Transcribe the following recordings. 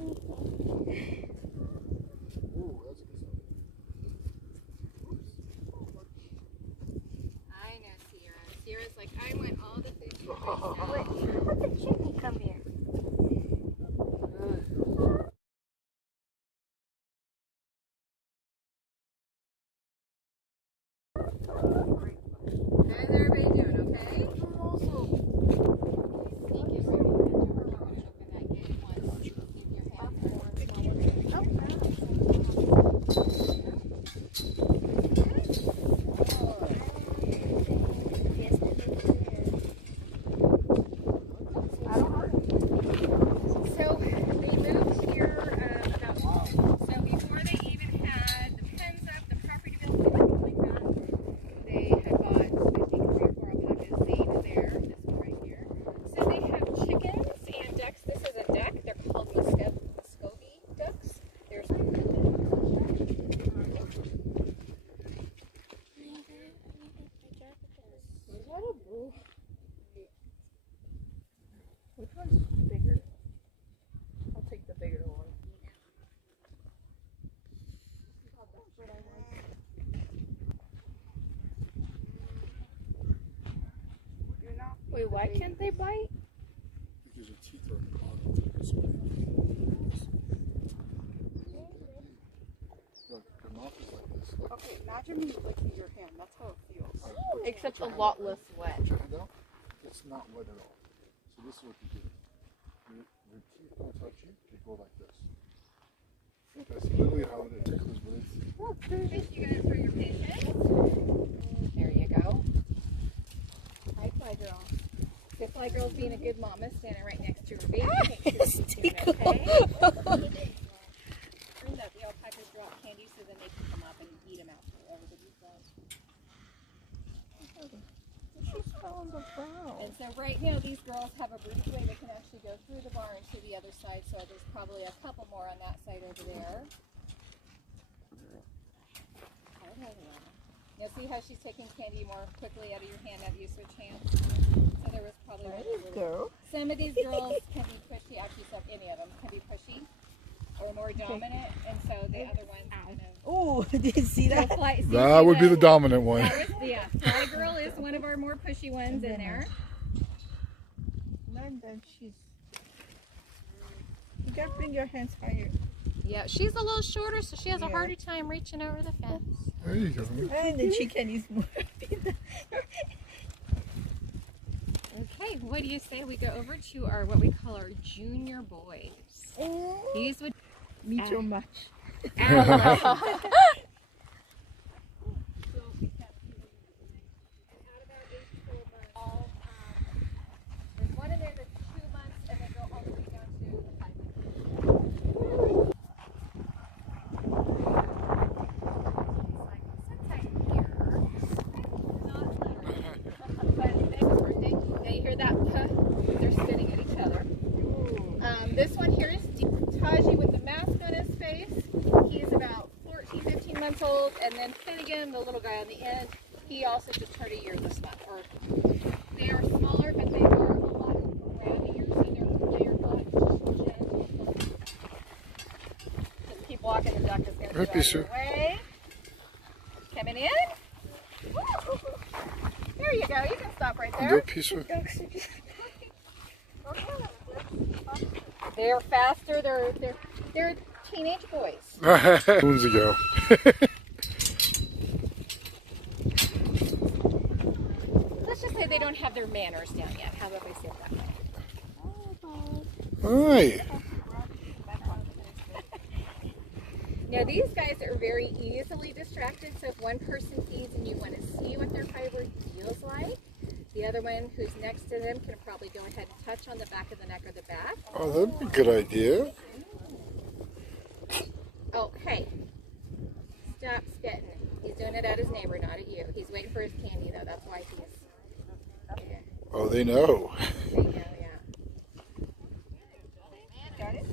Ooh, that's a good stuff. I know Sierra. Sierra's like, I want all the food for myself. Wait, how did Chicky come here? How's everybody doing, okay? Which one's bigger? I'll take the bigger one. Wait, why can't they bite? Because your teeth are in the bottom. So look, your mouth is like this. Look. Okay, imagine me licking your hand. That's how it feels. Except a lot less wet. Put your hand out. It's not wet at all. So this is what you do. Your teeth don't touch you. They go like this. That's literally how it tickles, but it's... Thank you guys for your patience. There you go. Hi, Fly Girl. So Fly Girl's being a good mama, standing right next to her baby. Make sure she's doing okay. Bring up the alpacas drop candy so then they can come up and eat them out for everybody's lunch. She's on the ground. And so right now these girls have a breezeway that can actually go through the barn to the other side, so there's probably a couple more on that side over there. You'll see how she's taking candy more quickly out of your hand, not use switch hands. So there was probably some of these girls can be pushy, actually any of them can be pushy or more dominant, and so the other ones kind of... Oh, did you see that? That would be the dominant one. Yeah, Fly Girl is one of our more pushy ones in there. And then she's... You gotta bring your hands higher. Yeah, she's a little shorter, so she has a harder time reaching over the fence. There you go. And then she can use more. Okay, what do you say we go over to our, what we call our junior boys? These would... Me too much. There's one in there that's 2 months, and they go all the way down to 5 months. Now you hear that? They're spitting at each other. This one here is Taji with the mask on his face. He's about 14, 15 months old, and then Finnegan, the little guy on the end, he also just turned a year this month. Or they are smaller, but they are a lot rowdier, so they are not just keep walking. The duck is going to go out of your way. Coming in. Woo! There you go. You can stop right there. Go piece of... They're faster. They're teenage boys. Moons ago. Let's just say they don't have their manners down yet. How about we say it that way? Hi. Now these guys are very easily distracted, so if one person feeds and you want to see what their fiber feels like, the other one who's next to them can probably go ahead and touch on the back of the neck or the back. Oh, that'd be a good idea. Oh, hey. Stop spitting. He's doing it at his neighbor, not at you. He's waiting for his candy, though. That's why he's... Yeah. Oh, they know. They know, yeah. Got it?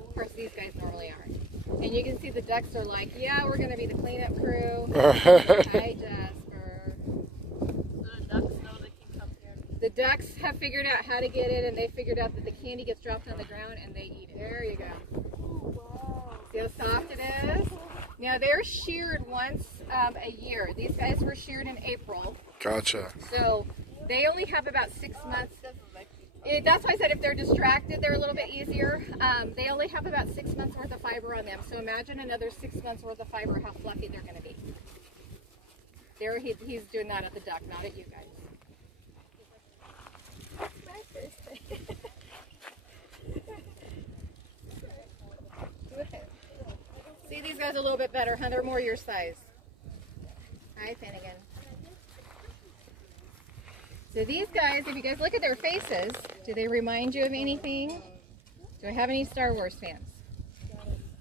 Of course, these guys normally aren't. And you can see the ducks are like, yeah, we're going to be the cleanup crew. Hi, Jasper. The ducks know they can come here. The ducks have figured out how to get it, and they figured out that the candy gets dropped on the ground and they eat it. There you go. Oh, wow. See how soft it is? Now they're sheared once a year. These guys were sheared in April. Gotcha. So they only have about 6 months. That's why I said if they're distracted, they're a little bit easier. They only have about 6 months worth of fiber on them. So imagine another 6 months worth of fiber, how fluffy they're going to be. There, he's doing that at the duck, not at you guys. See, these guys are a little bit better, huh? They're more your size. Hi, Finnegan. So these guys, if you guys look at their faces, do they remind you of anything? Do I have any Star Wars fans?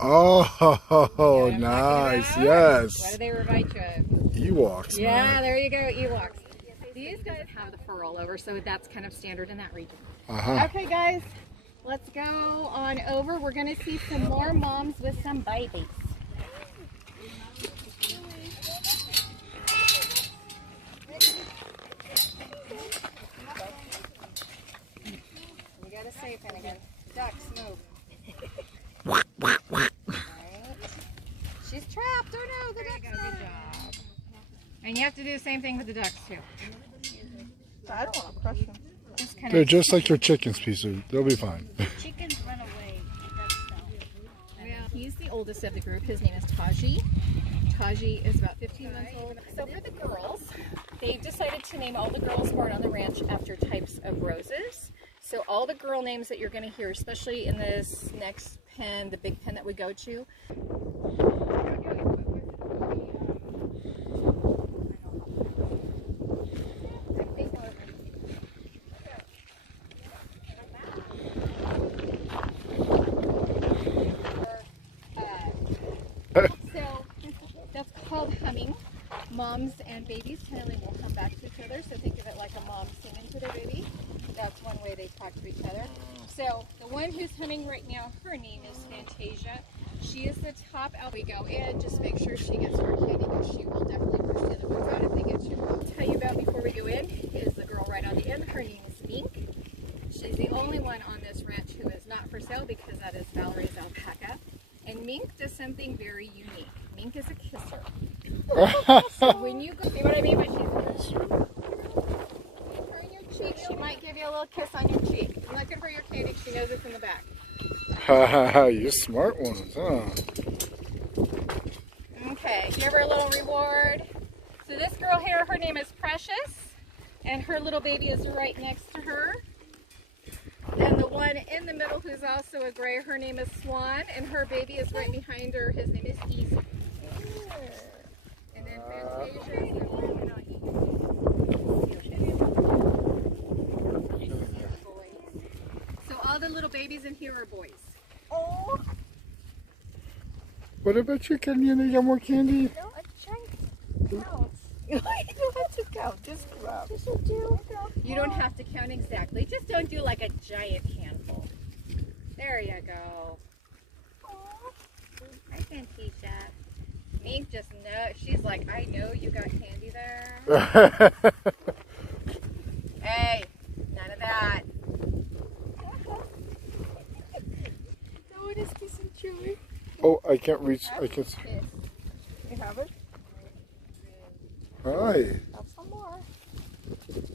Oh, nice. Yes. What do they remind you of? Ewoks. Yeah, Man. there you go, Ewoks. These guys have the fur all over, so that's kind of standard in that region. Uh-huh. Okay, guys, let's go on over. We're going to see some more moms with some babies. You got to say, Finnegan. Ducks, move. Right. She's trapped. Oh no, the duck's got her. And you have to do the same thing with the ducks too. I don't want to crush them. Just kind They're of. just like your chickens, Pisu. They'll be fine. Chickens run away. Well, he's the oldest of the group. His name is Taji. Taji is about 15 months old. So for the girls, they've decided to name all the girls born on the ranch after types of roses. So all the girl names that you're going to hear, especially in this next pen, the big pen that we go to. So that's called humming. Moms and babies generally will hum back to each other, so think of it like a mom singing to their baby. That's one way they talk to each other. So the one who's humming right now, her name is Fantasia. She is the top out. We go in, just make sure she gets her candy, because she will definitely push the other ones out if they get you. I'll tell you about before we go in is the girl right on the end. Her name is Mink. She's the only one on this ranch who is not for sale, because that is Valerie's alpaca. And Mink does something very unique. Mink is a kisser. So when you go, see what I mean by she's her in your cheek, she might give you a little kiss on your cheek. I'm looking for your candy. She knows it's in the back. Ha ha ha, you smart ones, huh? Okay, give her a little reward. So this girl here, her name is Precious, and her little baby is right next to her. And the one in the middle, who's also a gray, her name is Swan, and her baby is right behind her. His name is Easy. And then Fantasia. So all the little babies in here are boys. Oh, What about you? Can you get more candy? no, a giant count. You don't have to count. Just grab. Just do. You don't have to count exactly. Just don't do like a giant handful. There you go. Hi, Fantasia. Mink just knows. She's like, I know you got candy there. Hey, none of that. No one is kissing Chewy. Oh, I can't reach. I can. You have it? Hi. Have some more. These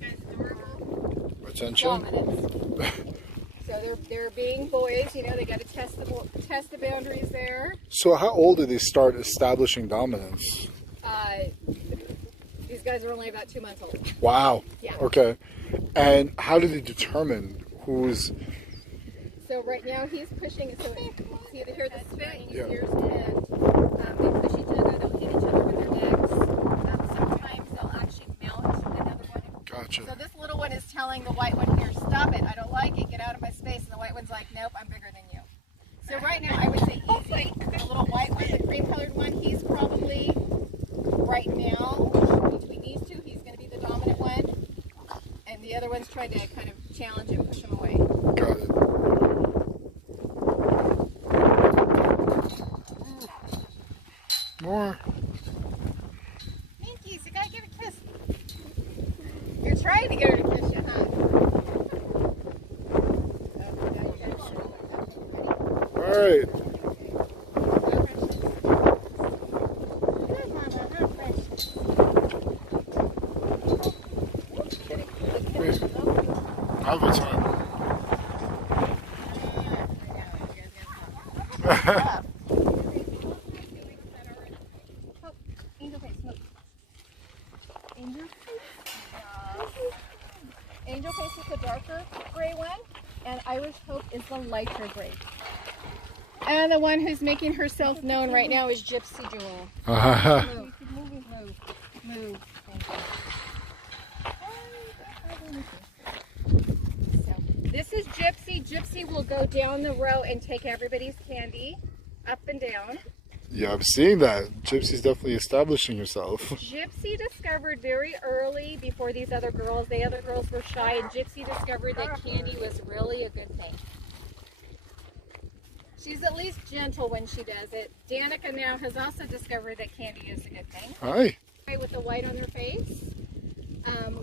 guys adorable. Attention. Dominance. So they're being boys. You know, they got to test the boundaries there. So how old did they start establishing dominance? These guys are only about 2 months old. Wow. Yeah. Okay. And how do they determine who's? So right now he's pushing. So see, they hear the spit. Yeah. Ears and they push each other. They'll hit each other with their necks. Sometimes they'll actually mount another one. Gotcha. So this little one is telling the white one here, "Stop it! I don't like it. Get out of my space." And the white one's like, "Nope, I'm bigger than you." So right now I would say Easy, the little white one, the cream-colored one. He's probably right now between these two. He's going to be the dominant one, and the other one's trying to kind of challenge him, push him away. Got it. More. Minkies, you gotta give a kiss. You're trying to get her to right. Avatar. Angel face, look. Angel face? Angel face is the darker gray one, and Irish Hope is the lighter gray. And the one who's making herself known right now is Gypsy Jewel. Move, move, move, move. So, this is Gypsy. Gypsy will go down the row and take everybody's candy up and down. Yeah, I'm seeing that. Gypsy's definitely establishing herself. Gypsy discovered very early, before these other girls, the other girls were shy, and Gypsy discovered that candy was really a good thing. She's at least gentle when she does it. Danica now has also discovered that candy is a good thing. Hi. With the white on their face.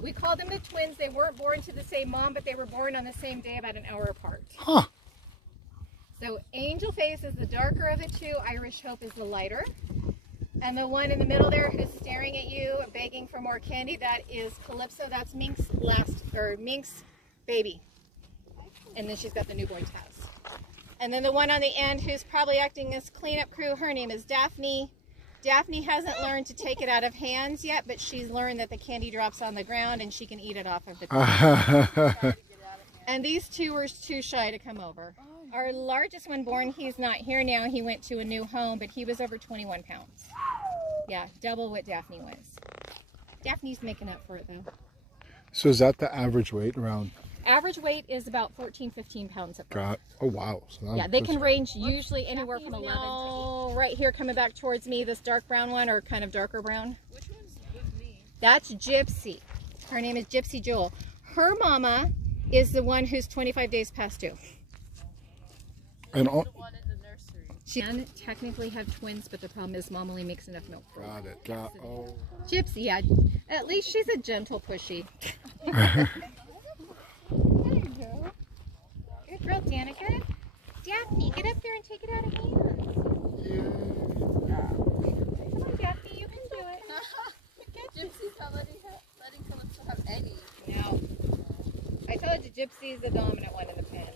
We call them the twins. They weren't born to the same mom, but they were born on the same day about an hour apart. Huh. So Angel Face is the darker of the two. Irish Hope is the lighter. And the one in the middle there who's staring at you, begging for more candy, that is Calypso. That's Mink's Mink's baby. And then she's got the newborn Taz. And then the one on the end who's probably acting as cleanup crew, her name is Daphne. Daphne hasn't learned to take it out of hands yet, but she's learned that the candy drops on the ground and she can eat it off of the ground. And these two were too shy to come over. Our largest one born, he's not here now. He went to a new home, but he was over 21 pounds. Yeah, double what Daphne was. Daphne's making up for it though. So is that the average weight around? Average weight is about 14, 15 pounds at birth. God. Oh, wow. So Yeah, they can range usually anywhere from 11 to 8. Right here coming back towards me, this dark brown one, or kind of darker brown. Which one's with me? That's Gypsy. Her name is Gypsy Jewel. Her mama is the one who's 25 days past due. And all, The one in the nursery. She can technically have twins, but the problem is mom only makes enough milk for got it. Got, oh. Gypsy, yeah. At least she's a gentle pushy. There you go. Good girl, Danica. Daphne, get up here and take it out of hand. Come on, Daphne, you can do it. Gypsy's not letting Calypso have any. No. I told you Gypsy's the dominant one in the pen.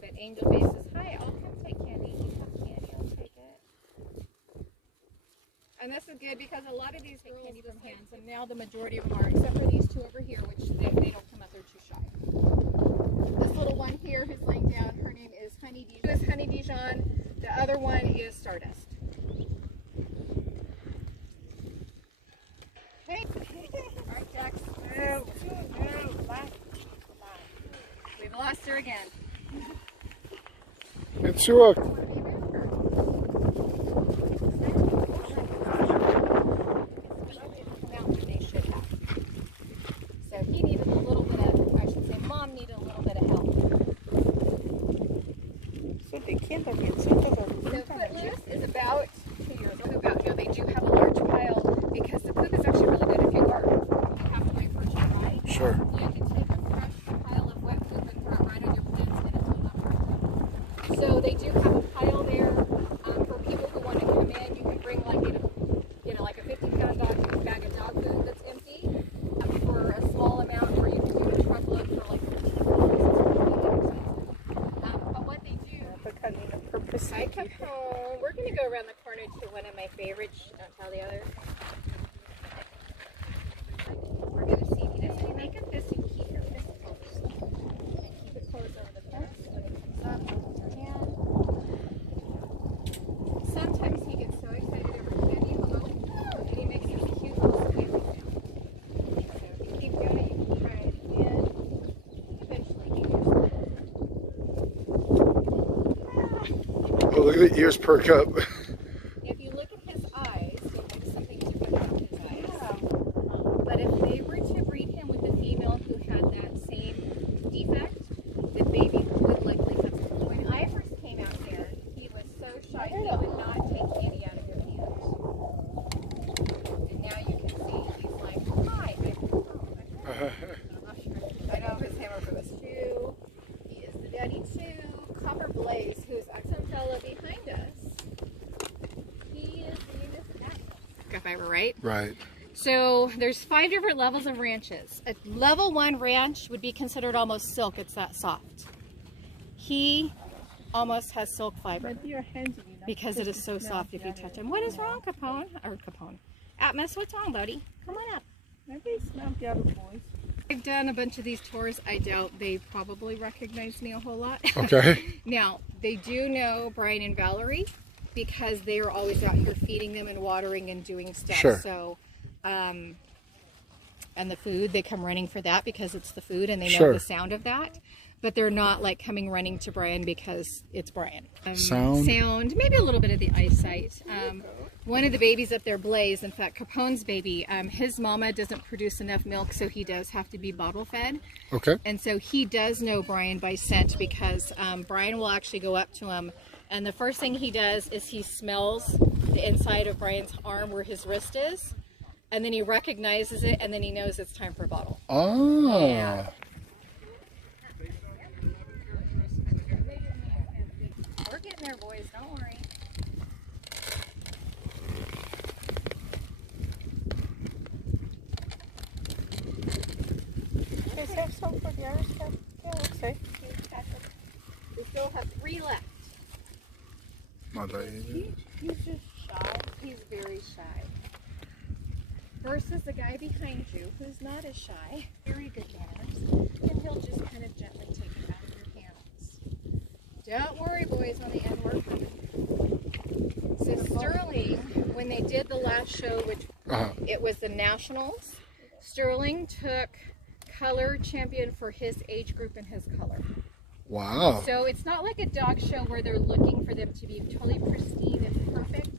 But Angel Face says, hi, I'll come take candy. You have candy, I'll take it. And this is good because a lot of these take candy from hands, and now the majority of them are, except for these two over here, which they don't come up, they're too shy. This little one here who's laying down, her name is Honey Dijon. This is Honey Dijon. The other one is Stardust. Hey. All right, Jax. We've lost her again. It's your So he needed a little bit of, I should say, mom needed a little bit of help. So they can't have it. So Footloose is about 2 years old. They do have a large pile because the poop is actually really good if you garden. You have to wait for it to dry. sure. You can take a fresh pile of wet poop and throw it right on your plants and it will not hurt them. So they do have a pile there for people who want to come in. You can bring like like a 50-pound bag of dog food that's empty for a small amount, or you can do a truckload for like but what they do, I come home. We're gonna go around the corner to one of my favorites. Don't tell the others. We're gonna see if he does any makeup. This and keep your fist closed. And keep it closed over the fist when it comes up. Hold your hand. Sometimes he gets so excited over candy, he'll go, and he makes this cute little squeaky sound. So if you keep doing it, you can try it again. Eventually he hears Oh, look at the ears perk up. If you look at his eyes, you'll notice something different about his eyes. But if they were to breed him with a female who had that same defect, the baby would likely have some. When I first came out there, he was so shy he would not take candy out of your hands. And now you can see he's like, hi. I'm not sure. I know his hammer for this too. He is the daddy too. right? Right. So there's 5 different levels of ranches. A level 1 ranch would be considered almost silk. It's that soft. He almost has silk fiber But your hands, you know, because it is so soft if you touch him. What is wrong, Capone? Or Capone? Atmos, what's wrong, buddy? Come on up. Maybe smell the other boys. I've done a bunch of these tours. I doubt they probably recognize me a whole lot. Okay. Now, they do know Brian and Valerie because they are always out here feeding them and watering and doing stuff. Sure. So, and the food, they come running for that because it's the food and they know Sure. the sound of that. But they're not like coming running to Brian because it's Brian. Sound, maybe a little bit of the eyesight. One of the babies up there, Blaze, in fact, Capone's baby, his mama doesn't produce enough milk, so he does have to be bottle fed. Okay. And so he does know Brian by scent because Brian will actually go up to him, and the first thing he does is he smells the inside of Brian's arm where his wrist is, and then he recognizes it, and then he knows it's time for a bottle. Ah. Yeah. We're getting there, boys. Don't worry. You guys have some for the Irish cat? Yeah, let's say. We still have 3 left. Not that easy. He's just shy. He's very shy. Versus the guy behind you, who's not as shy, very good manners, and he'll just kind of gently take it out of your hands. Don't worry, boys, on the end we're coming. So Sterling, when they did the last show, which it was the Nationals, Sterling took color champion for his age group and his color. Wow. So it's not like a dog show where they're looking for them to be totally pristine and perfect.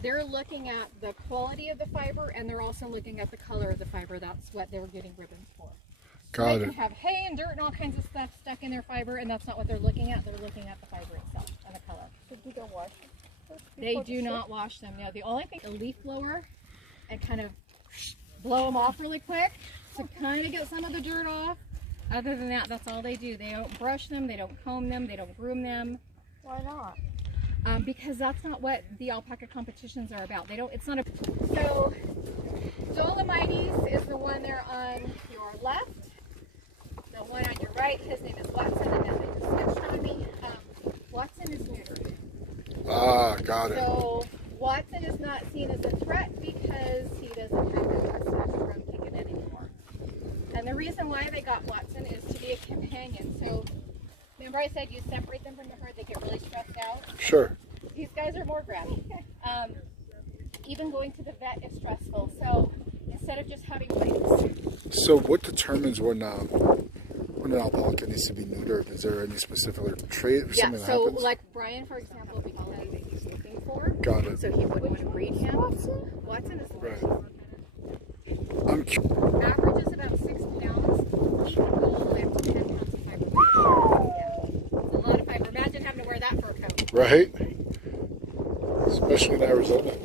They're looking at the quality of the fiber, and they're also looking at the color of the fiber. That's what they were getting ribbons for. So Got they can it. have hay and dirt and all kinds of stuff stuck in their fiber, and that's not what they're looking at. They're looking at the fiber itself and the color. So do they wash them? They do not wash them. No, the only thing, a leaf blower, and kind of blow them off really quick to kind of get some of the dirt off. Other than that, that's all they do. They don't brush them, they don't comb them, they don't groom them. Why not? Because that's not what the alpaca competitions are about. They don't. It's not a. So, Dolomites is the one there on your left. The one on your right, his name is Watson, and then they just switched on me. Watson is neutered. Ah, got it. So Watson is not seen as a threat because he doesn't have the mustache from kicking it anymore. And the reason why they got Watson is to be a companion. So remember I said you separate them from the herd, they get really stressed out? Sure. These guys are more grabby. Even going to the vet is stressful. So instead of just having fights. So what determines when an alpaca needs to be neutered? Is there any specific trait or Yeah, something that so happens? like Brian, for example, because he's looking for. Got it. So he wouldn't want to breed him. Watson is the Right. one. I'm cu- Average is about 6 pounds. He can go all the way up to 10 pounds of fiber. Yeah. It's a lot of fiber. Imagine having to wear that fur coat. right? Especially in Arizona. And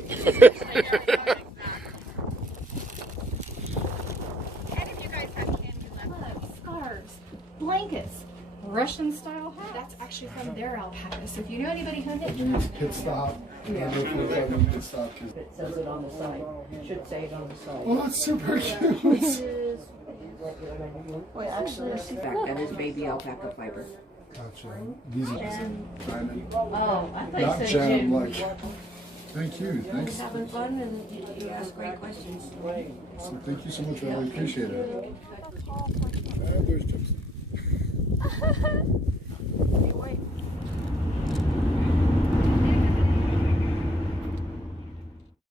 if you guys have candy left, scarves, blankets, Russian style hats. That's actually from their alpaca. So if you know anybody who knits, Pit stop. Yeah. Pit stop. 'Cause- It says it on the side. Should say it on the side. Oh, that's super cute. Wait, actually, I see. That is baby alpaca fiber. Gotcha. These are just diamond. Oh, I thought Not you jam, said like. Jim. Thank you. Thanks. Having fun and you ask great questions. So thank you so much. I really appreciate it. There's Jimson. Hey, wait.